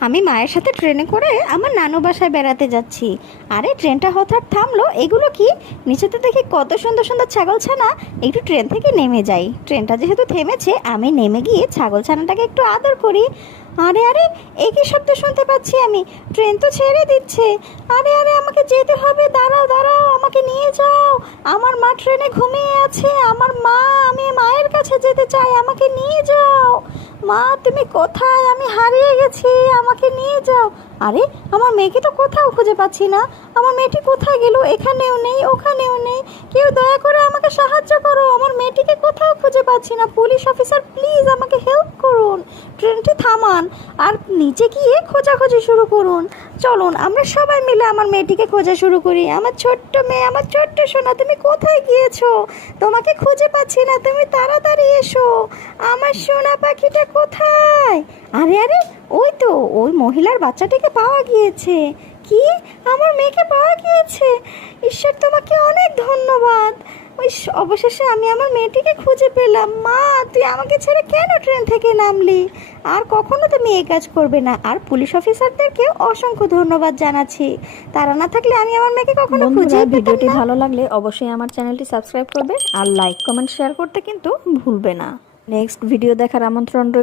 আমি মায়ের সাথে ট্রেনে করে আমার নানু বাসায় বেড়াতে যাচ্ছি। আরে ট্রেনটা হঠাৎ থামলো, এগুলো কি? নিচেতে দেখি কত সুন্দর সুন্দর ছাগলছানা। একটু ট্রেন থেকে নেমে যাই। ট্রেনটা যেহেতু থেমেছে, আমি নেমে গিয়ে ছাগলছানাটাকে একটু আদর করি। আরে আরে, একই শব্দ শুনতে পাচ্ছি আমি। ট্রেন তো ছেড়ে দিচ্ছে। আরে আরে, আমাকে যেতে হবে। দাঁড়াও দাঁড়াও, আমাকে নিয়ে যাও। আমার মা ট্রেনে ঘুমিয়ে আছে। আমার মা, আমি মায়ের কাছে যেতে চাই, আমাকে নিয়ে যাও। মা, তুমি কোথায়? আমি হারিয়ে গেছি, আমাকে নিয়ে যাও। আরে, আমার মেয়েকে তো কোথাও খুঁজে পাচ্ছি না। আমার মেয়েটি কোথায় গেল? এখানেও নেই, ওখানেও নেই। কেউ দয়া করে আমাকে সাহায্য করো, আমার মেয়েটিকে কোথাও খুঁজে পাচ্ছি না। পুলিশ অফিসার, প্লিজ আমাকে হেল্প করুন। ট্রেনটি থামান আর নিচে গিয়ে খোঁজাখুঁজি শুরু করুন। চলুন আমরা সবাই মিলে আমার মেয়েটিকে খোঁজা শুরু করি। আমার ছোট্ট মেয়ে, আমার ছোট্ট সোনা, তুমি কোথায় গিয়েছো? তোমাকে খুঁজে পাচ্ছি না, তুমি তাড়াতাড়ি এসো। আমার সোনা পাখিটা কোথায়? আরে আরে, ওই তো ওই মহিলার বাচ্চাটিকে পাওয়া গিয়েছে। কি? আমার মেয়েকে পাওয়া গিয়েছে? ঈশ্বর, তোমাকে অনেক ধন্যবাদ। অবশেষে আমি আমার মেয়েটিকে খুঁজে পেলাম। মা, তুই আমাকে ছেড়ে কেন ট্রেন থেকে নামলি? আর কখনো তুমি এই কাজ করবে না। আর পুলিশ অফিসারদেরকে অসংখ্য ধন্যবাদ জানাচ্ছি। তারা না থাকলে আমি আমার মেয়েকে কখনো খুঁজে পেতাম ভিডিওটি না। ভালো লাগলে অবশ্যই আমার চ্যানেলটি সাবস্ক্রাইব করবে আর লাইক কমেন্ট শেয়ার করতে কিন্তু ভুলবে না। নেক্সট ভিডিও দেখার আমন্ত্রণ রইল।